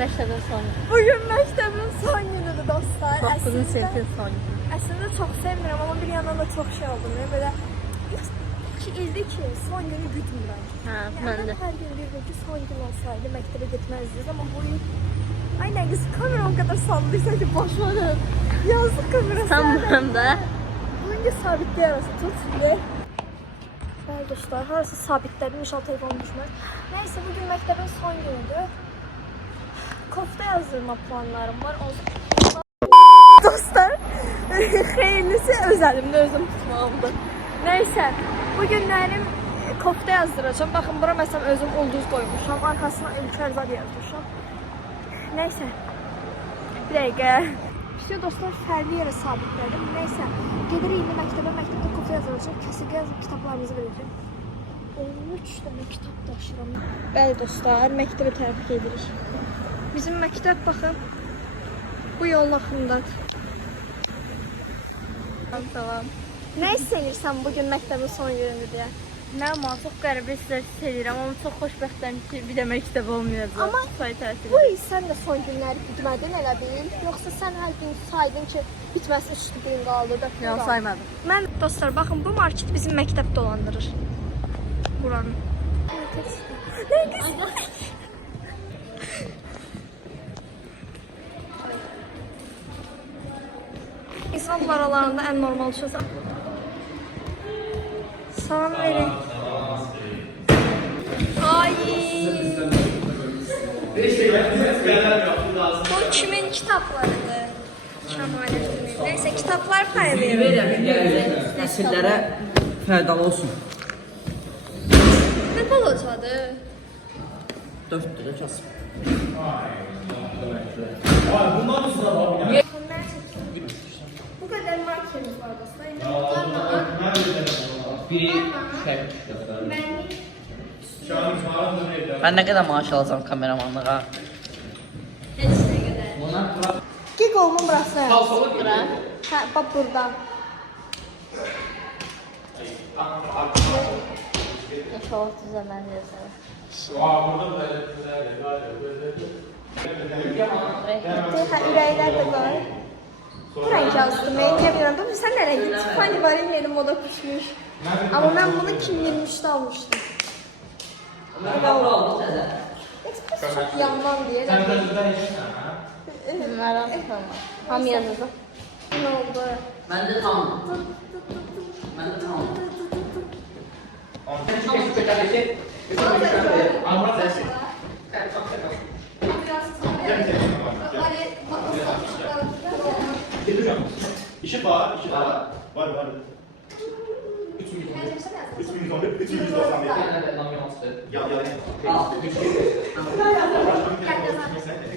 Məktəbin son günü. Bugün məktəbin son günüdür dostlar. 9-cu sinifin son günü. Əslində çox sevmirəm, amma bir yandan da çox şey oldum. Belə iki ildir ki, son günü gütmürəm. Hə, mən də. Hər gün deyirdim ki, son gün olsaydı məktəbə getməzdiniz, amma bu il... Ay nə qız, kamera o qədər sallıysa ki, başıma dönüm. Yazıq kamerası. Sanmıram da. Bugün sabitləyərəsə tut. Bəli dostlar, harası sabitlədim, inşallah telefonum düşməz. Nəysə, bugün məktəbin son günüdür. Kofta yazdırma planlarım var. Dostlar, xeyirlisi öz əlimdə özüm tutmağımdır. Nəysə, bugünlərim kofta yazdıracağım. Baxın, bura məsələn özüm ulduz qoymuşam. Arkasına ülkərzad yazmışam. Nəysə, bir dəqiqə. İşte dostlar, fərli yerə sabitlədim. Nəysə, gedirik indi məktəbə kofta yazdıracağım. Kəsiqə yazıb kitablarımızı verəcəm. 13 dənə kitab daşıram. Bəli dostlar, məktəbə tərəf gedirik. Bizim məktəb baxın, bu yolun axırındadır. Salam. Nə hiss edirsən bugün məktəbin son günüdür deyə? Nə amma çox qəribə hisslər hiss edirəm, amma çox xoşbəxtəm ki, bir də məktəb olmayacaq. Amma say tətil. Bu il sən də son günləri bitmədin elə bil, yoxsa sən hər gün saydın ki, bitməsi 3 gün qaldı, 4 gün qaldı? Yox, saymadım. Mən dostlar, baxın, bu market bizim məktəb dolandırır. Buranın. Nə qız? İslam aralarında ən normal şey. Salam verin. Ay. Bu kimin kitaplarıdır? Kemalettin. Neyse, kitaplar paylayalım. Nəsillərə faydalı olsun. Ne bal olacaktı? 4 lira kasıb. Bu kadar markemiz var dostlar. Biri Mən nə qədər maaş alacağım kameramanlığa? Ki kolumun burası. Bura. Ha, bak burada. Çok güzel mən yazarım. Ha, ürəklər də var. Bu renk yazdım. Ben niye bilmiyorum. Sen nereye gittin? Hani var yeni moda düşmüş. Ama ben bunu 2023'te almıştım. Mən aldım təzə. Çok yanmam diye. Merak etmem. Ham yazıdım. Ne oldu? Mən də tam. Mən də tam. İşi var, işi var. Var. 3.111, 3.191. Ya.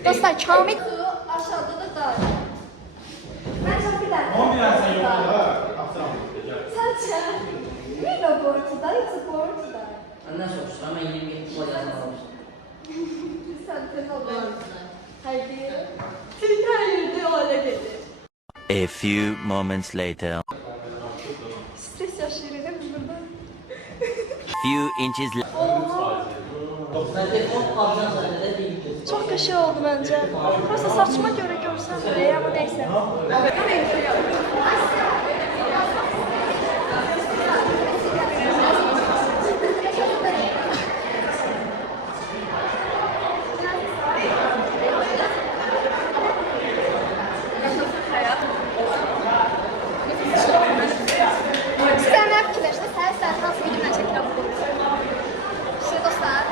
Dostlar, Kamil aşağıda da dar. Ben çok güzel. 11 sen yok da. Saçı. Niye de borçlular yoksa borçlular? Məndən soruşdular, mən 27 boy yazmamışdım. Sen de olur. Haydi. Çünkü hayırdı öyle dedi. A few moments later. Stres yaşıyor değil mi burada? Few inches Mən telefon alacağım sənədə deyildim. Çok köşe oldu bence. Burası saçma göre görsem bile ama neyse. Sen ne yaptın işte? Sen nasıl gücüne çekilen bu? İşte dostlar.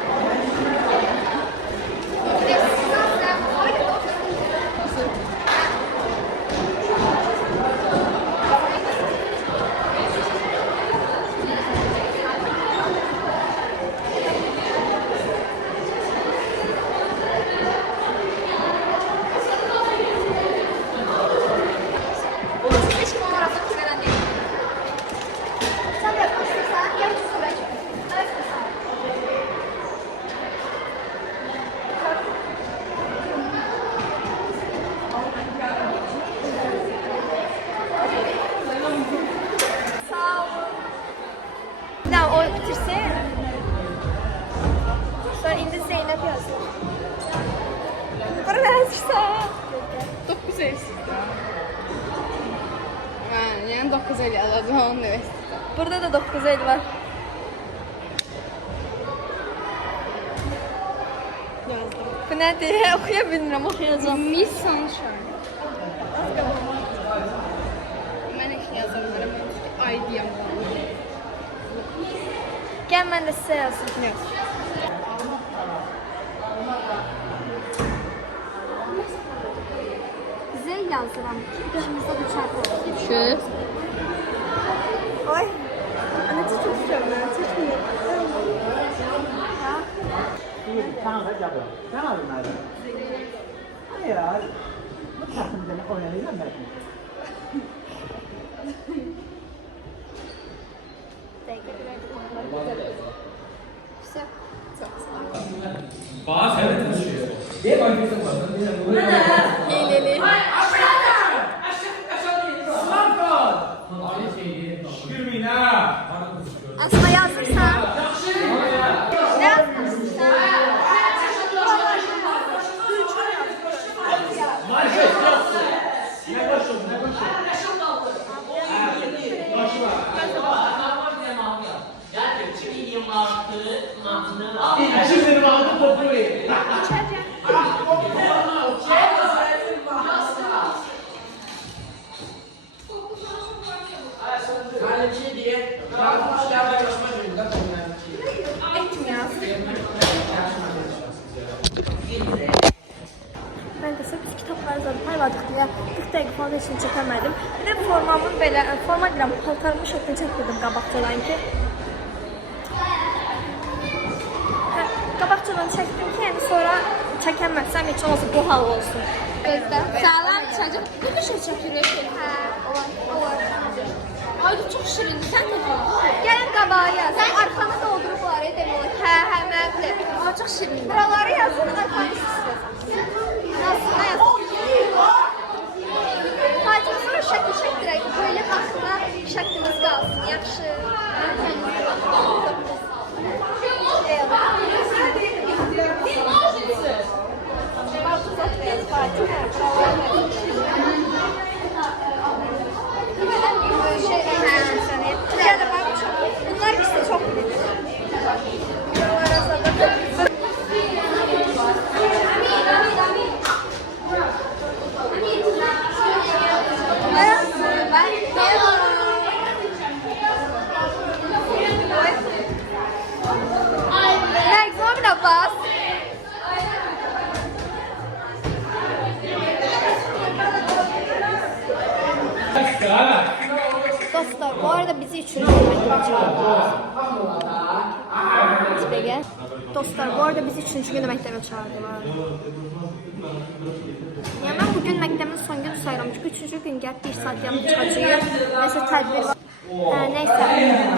9 el yazdım onun evet. Burada da 9 el var. Yazdım. Bu nədir? Oxuya bilmirəm, oxuyacağım. Miss Sunshine. Mən heç yazanlara mən ideyam var. Gəl mən də sizə yazım. Yox. Z yazıram. Gözümüzdə bir çarpı olur. Şu. Ay. Anne çok istiyorum ben. Çekmiyor. Tamam hadi yapalım. Tamam mı Nalan? Hayır abi. Bu takımdan oynayacağım ben. İğneli. Aslında yazırsan. Ne yazmışsın sen? Ben de biz kitapları zaten payladık diye 40 dəqiqə falan heç nə çəkəmədim. Bir də formamın belə, forma deyirəm, paltarımın şəklini çəkdirdim qabaqcadan ki. Qabaqcadan çəkdim ki, yəni sonra çəkəməsəm heç olmasa bu hal olsun. Gözdə. Sağlam çocuk. Bu da şey çəkiliyor ki. Hə, olur. Ay bu çox şirindir. Sən də gör. Gəlin qabağa yaz. Sən arxanı doldurublar, demək olar. Hə, mən bilərəm. Amma çox şirindir. Buraları yazın, arxanı istəyirəm. Yazsın, yazsın. Fatih, sonra şəkil çəkdirək. Böyle baxma, şəklimiz qalsın. Yaxşı. Bunlar ikisi çok bilir. Dostlar, bu arada bizi üçüncü yemeklere çağırdılar. Gel. Dostlar, bu arada bizi üçüncü gün məktəbə çağırdılar. Yəni mən bugün məktəbin son günü sayıram. Çünki üçüncü gün gəlib 1 saat yanıb çıxacağıq. Nəsə tədbir var. Neyse.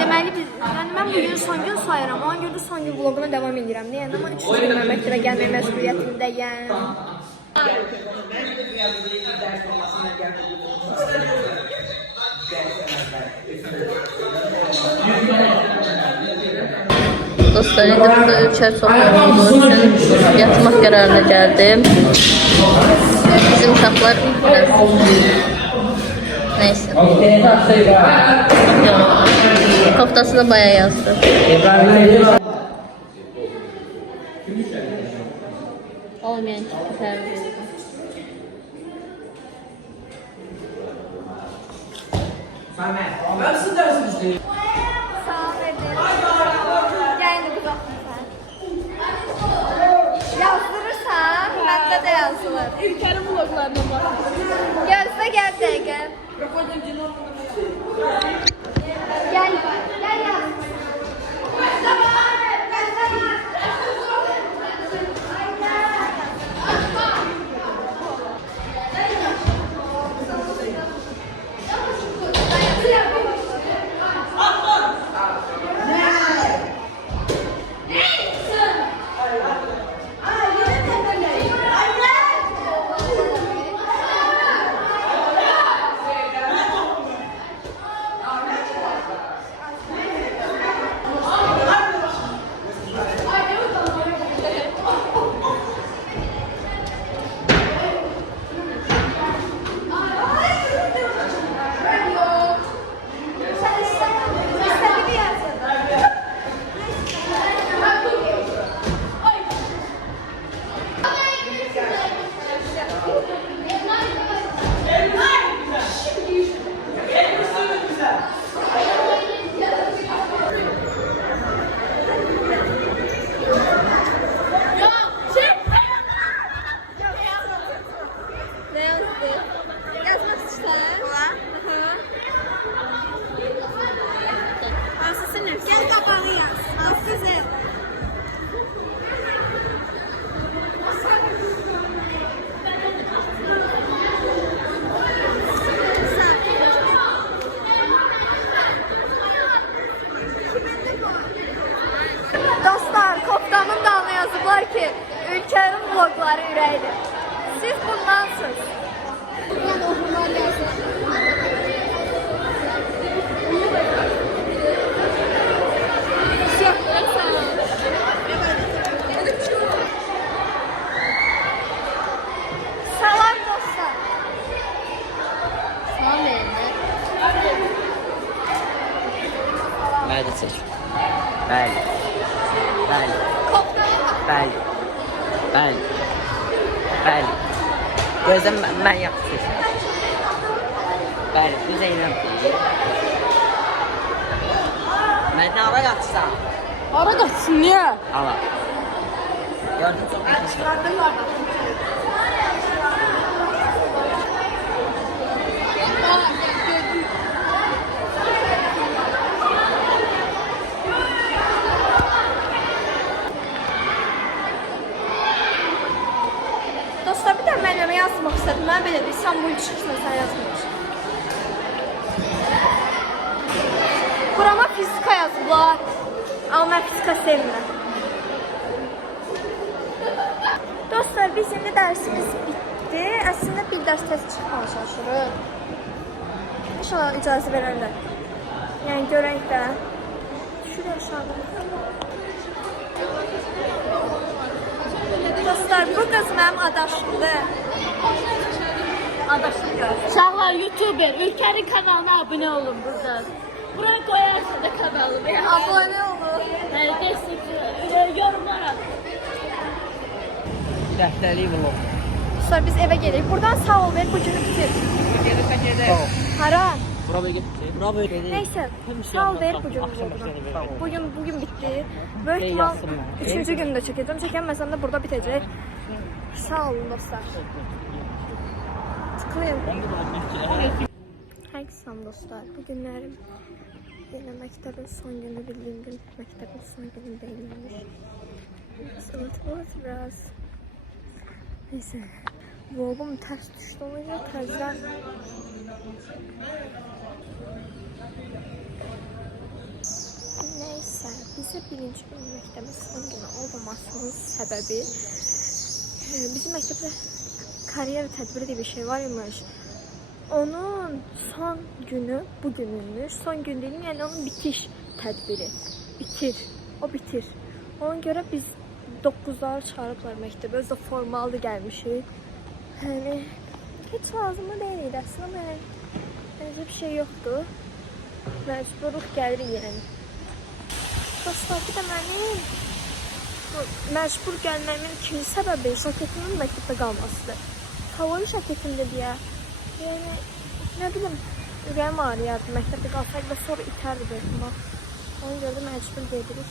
Deməli biz, yəni mən bugün son gün sayıram. Ona görə də son gün vloguna devam edirəm. Yəni amma üçüncü gün mən məktəbə gəlməyə məsuliyyətindəyəm. Dostlar, indi burada ölçər soxlarımız üçün yatmaq qərarına gəldim. Bizim uşaqlar biraz... Neyse. Koftası da bayağı yazdı. Olmayan tərbiyə. Sağ ol. Yayını qızaqsın. Yazdırırsan, məndə də yazılır. İlkərin vloglarına bax. Gözlə gəl dəqiqə. Gəl, gəl yaz. Haydi çək. Bəli. Bəli. Bəli. Bəli. Bəli. Gözüm mən yaxşı seçirəm. Bəli, bu Zeynəbdir. Məndən ara qaçsan. Ara qaçsın, niyə? Ala. Gördün çox yaxşı. Dostlar, bir də mənimə yazmaq istədim. Mən belə bir İstanbul çıxışla sən yazmışsın. Burama fizika yazıblar. Amma mən fizika sevmirəm. Dostlar, biz indi dərsimiz bitdi. Əslində bir dərs test çıxmağa çalışırıq. İnşallah icazə verərlər. Yəni görək də. Şuraya aşağıda. Dostlar, bu qız mənim adaşımdır. Adaşım görür. Uşaqlar YouTuber, Ülkənin kanalına abunə olun burada. Buraya qoyarsa da kanalımı. Abone olun. Yorumlar atın. Dəftərlik vlog. Dostlar, biz evə gelirik. Buradan sağ ol ver, bu günü bitir. Hara? Bura böyle gitti. Bura böyle değil. Neyse, sağ ol ver bu günü burada. Bugün bitti. Böyük ihtimal 3-cü gündə çəkəcəm. Çəkənməsəm də burada bitəcək. Sağ olun dostlar. Tıklayın. Hər kəsəm dostlar, bu günlərim yenə məktəbin son günü, bildiyim gün məktəbin son günü deyilmiş. Unutulur biraz. Neyse, vlogum ters düşdü, ona görə təzdən neyse, bizə birinci gün məktəbin son günü olmamasının səbəbi bizim məktəbdə kariyer tədbiri diye bir şey var imiş. Onun son günü bugününmüş. Son gün değilim, yani onun bitiş tədbiri. O bitir. Ona göre biz 9'ları çağırıblar məktəbə. Özdə formaldı gəlmişik. Yəni heç lazımı deyildi əslində. Bence bir şey yoktu. Məcburluq gəlirik yəni. Dostlar, bir də mənim məcbur gəlməmin ikinci səbəbi şaketimin məktəbdə qalmasıdır. Favori şaketimdir deyə. Yəni, nə bilim, ürəyim ağrıyardı məktəbdə qalsaydı və sonra itərdi böyük amma. Ona görə də məcbur gedirik.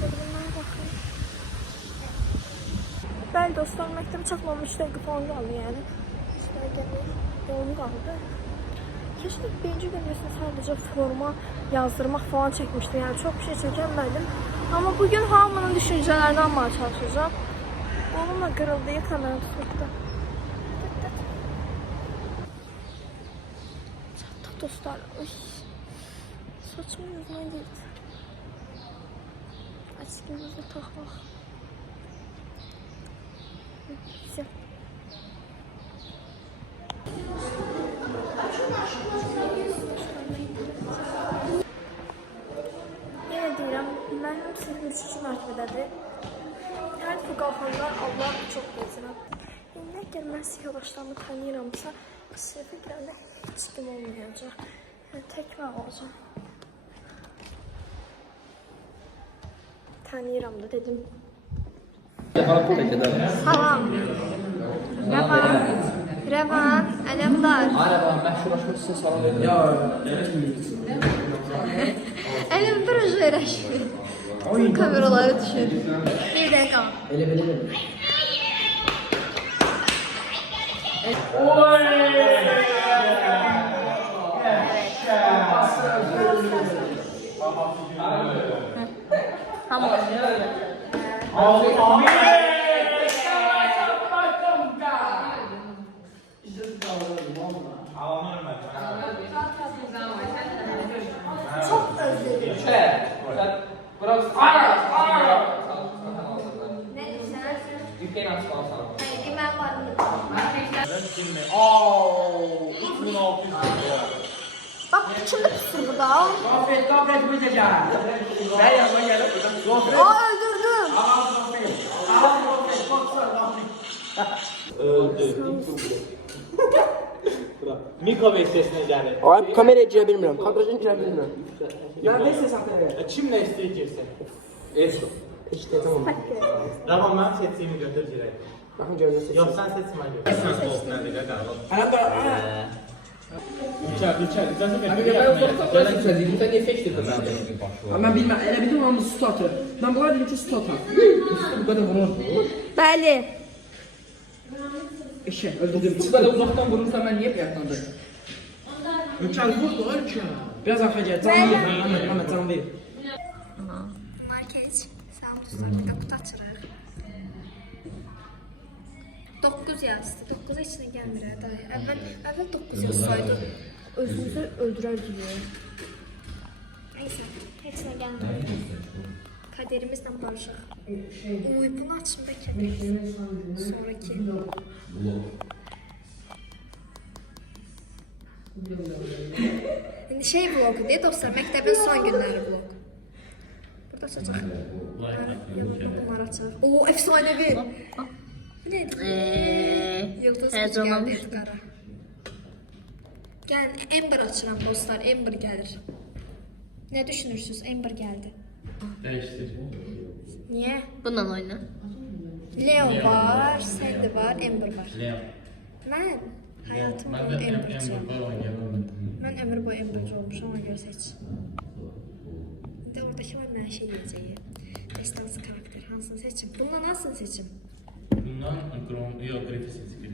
Bunlara baxın. Bəli dostlar, məktəbə çatmamış 3 dəqiqə falan qaldı yəni. 3 dəqiqə yolum qaldı. Keşke birinci gündəsində sadəcə forma yazdırmaq falan çəkmişdim. Yəni çox bir şey çəkənmədim. Amma bugün hamının düşüncələrini almaya çalışacağım. Onunla qırıldı, kamera tutmaqda. Çatdıq dostlar. Saçımın yüzüne girdi. Açıqımızda taxmaq. Güzel. Yenə deyirəm, mənim sinifim 3-cü mərtəbədədir. Hər dəfə qalxanlar Allah çox gözləyirəm. Yəni, əgər mən sinif yoldaşlarımı tanıyıramsa, sinifə girəndə heç kim olmayacaq. Yəni, tək mən olacaq. Tanıyıram da dedim. Salam. Rəvan, Ələmdar. Rəvan, məşhurlaşmışsın, salam verin. Ələmdar öyrəşmir. Kameraları düşür. Bir dəqiqə. Elə belə. Tamam. Çok özledim. Ne diyorsun? Hayır, ben varım. 3600 lira. Bak içimde pısır burada. Gofret bu gece. Ben yanıma gelip buradan. Aa, öldürdüm. Miko bestesine gəlir. Abi kameraya girə bilmirəm. Kadrajın girə bilmirəm. Neredeyse saxta ver. Kimlə istəyir girsin? Esko. İşte tamam. Tamam, mən seçdiyimi götür girək. Baxın görürsünüz. Yox, sən seçmə görə. Sən soğuk nədir, qardaş? Ana da İçər, icazə ver. Mən bilməm. Elə bildim hamısı su atır. Mən bunlar dedim ki su atar. Bu qədər vurur. Bəli. Eşək öldürdüm. Bu kadar uzaktan vurursa ben niye yaklandım? Ölçər vurdu ölçər. Biraz arxa gəl. Can ver. Məmət can ver. Market. Sağ olsun. Qapı açırıq. 9 yazdı. 9 içinə gəlmir ha dayı. Əvvəl 9 yazsaydı özünüzü öldürərdiniz. Neyse, heç nə gəlmir. Kaderimizlə barışıq. Oy, bunu açım da kədir. Sonraki. İndi şey vlogu deyə dostlar, məktəbin son günləri vlog. Burada açacaq. Bunlar açar. Oo, efsanəvi. Bu nədir? Yıldız Heyecanlanmış. gəldi qara. Gəlin, Ember açıram dostlar, Ember gəlir. Nə düşünürsünüz? Ember gəldi. Dəyişdir. Niyə? Bununla oyna. Leo var, Sandy var, Ember var. Leo. Mən həyatım Mən boyu də Ember'ciyəm. Ember oynayamam. Mən ömür boyu Ember'ci olmuşam, ona görə seç. İndi oradakı var mənə şey deyəcəyi. Destansı karakter, hansını seçim? Bundan hansını seçim? Bundan yox, Griff'i seçilir.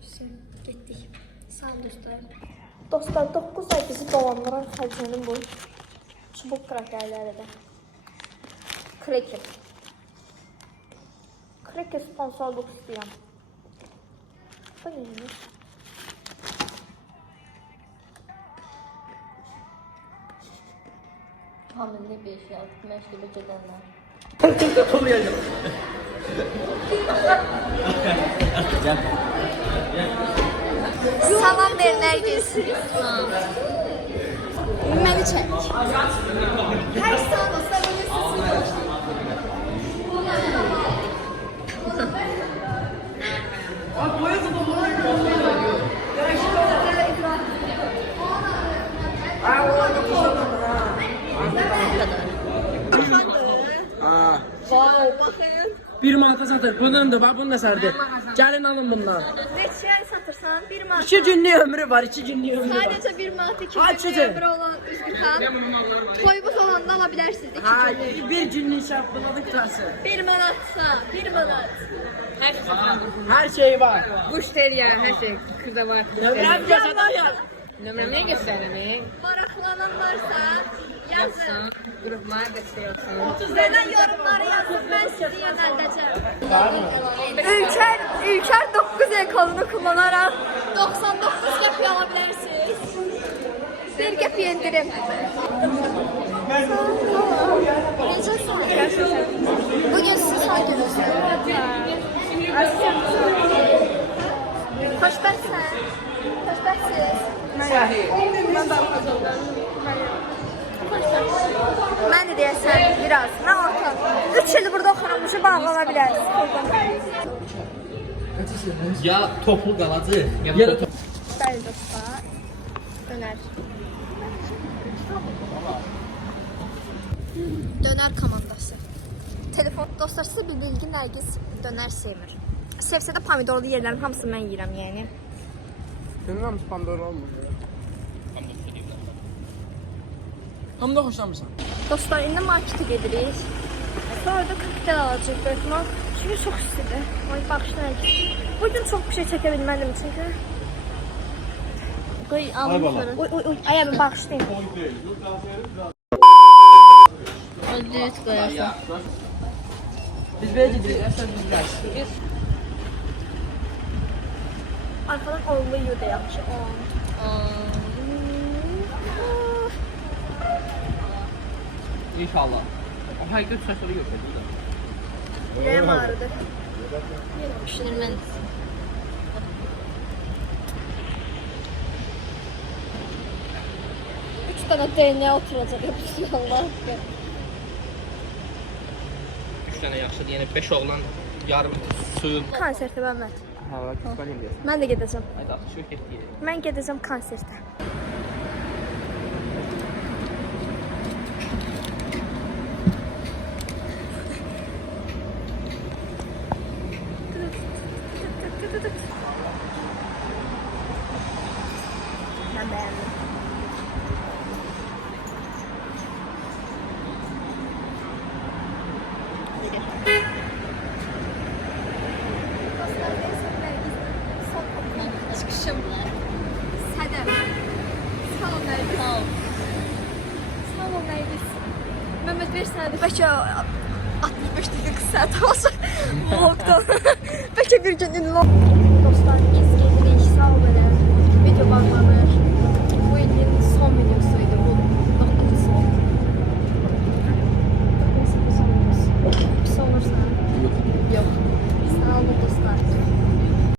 Güzel, getdik. Sağ olun dostlar. Dostlar, 9 ay bizi dolandıran xəzinənin bu. Çubuq krakerləri də. Kraker. Kraker sponsorluq istəyirəm. Bu neymiş? Hamile bir şey yaptık. Meşgul edenler. Salam verin hər kəs. Məni çək. Hər sağ dostlar, Bir manata satır. Bunun da var, bunun da sardı. Gəlin alın bundan. neçəyə satırsan? 1 manat. 2 günlük ömrü var, 2 günlük ömrü var. Sadəcə 1 manat 2 Açıcı. ömrü olan Üzgürxan. Toyumuz olanda ala bilərsiniz 2 günlük. Hayır, bir günlük şapkaladık tutası. 1 manatsa, 1 manat. Her şey var. Müşteriye her şey kızda var. Nömrem yazada yaz. Nömremine gösterelim. Maraqlanan varsa yazın. Gruplar da şey olsun. Mənə yorumları yazın, mən sizi yönəldəcəm. Ülker 9 ekolunu kullanaraq 99 qəpiy ala bilərsiniz. 1 qəpiy indirim. Necəsən? Bugün sizin son gününüzdür. Xoşbəxtsən? Xoşbəxtsiz? Mən də deyəsən biraz. Mən ortam. 3 il burada oxunulmuşu bağlana bilərsiniz. Ya toplu qalacaq, ya Ya Bəli dostlar. Dönər. Dönər komandası. Telefon dostlar, sizə bir bilgi, Nərgiz dönər sevmir. Sevsə də pomidorlu yerlərin hamısını mən yeyirəm yəni. Senin hamısı pandora olmuş. Hamı da xoşlanmırsan. Dostlar, indi markete gedirik. Sonra da kokteyl alacaq Bətman. Çünki çox istidir. Ay, bağışlayın. Bugün çox bir şey çəkə bilmədim çünki. Koy almışları. Oy, ay abi bağışlayın. Düz koyarsan. Biz belə gedirik, əsər biz gəl. Arkadan olma yiyor da yaxşı. İnşallah. O həqiqət şaşırı yoxdur da. Ürəyim ağrıdı. Pişirmez. Üç tane DNA oturacak hepsi Allah. 3 dənə yaxşıdır, yəni 5 oğlan yarım suyun. Konserti Mehmet. Hava kıskanayım diyorsun. Mən də gedəcəm. Hadi şu ettiği. Mən gedəcəm konsertə. Mən bəyəndim. Çıxışım. Sədəm. Sağ ol Nərgiz. Sağ ol. Sağ ol Nərgiz. Mehmet ver sənədir. Bəlkə 65 dəqiqə qısa saat olsa. Vlogdan. Bəlkə bir gün ünlü